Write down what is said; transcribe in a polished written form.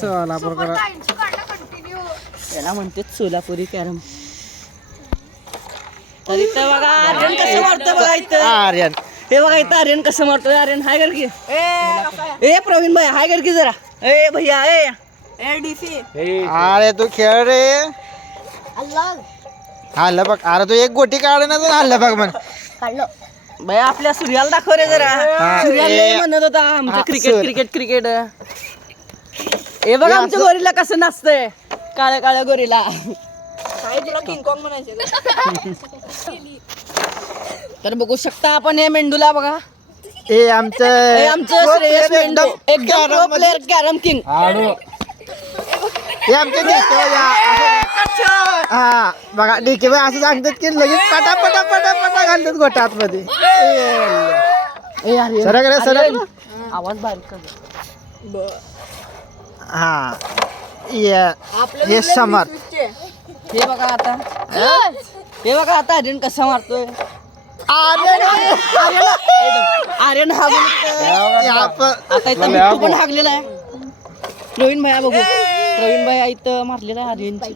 सोलापूर याला म्हणते सोलापुरी कॅरम. तर इथं बघा आर्यन कसं मारतोय बघा इथं. आर्यन हे बघा इथं आर्यन कसं मारतोय. आर्यन हाय कर की. ए प्रवीण भाई हाय कर की जरा. ए भैया ए डीसी. अरे तू खेळ रे. हल्ला बघ. अरे तू एक गोटी काढ ना तर हल्ला बघ म्हण. भैया आपल्या सूर्याला दाखव रे जरा. सूर्याला म्हणत होता आमचं क्रिकेट क्रिकेट क्रिकेट. हे बघा आमच्या गोरीला कसं नाचतंय. काळ्या काळ्या गोरीला. तर बघू शकता आपण हे मेंदूला बघा. हे आमचं श्रेयस मेंदू एकदम प्रो प्लेअर कॅरम किंग. हे आमचे हा बघा डीके भाई असं सांगतात की लगेच पटा पटा पटा पटा घालतात गोट्या आतमध्ये. सरक रे आवाज बारीक कर. हा हे समर. हे बघा आता. हे बघा आता आर्यन कसा मारतोय. आर्यन आता इथं बिट्टू पण हागलेला आहे. प्रवीण भाई बघू. प्रवीण भाई इथं मारलेला आहे आर्यनची.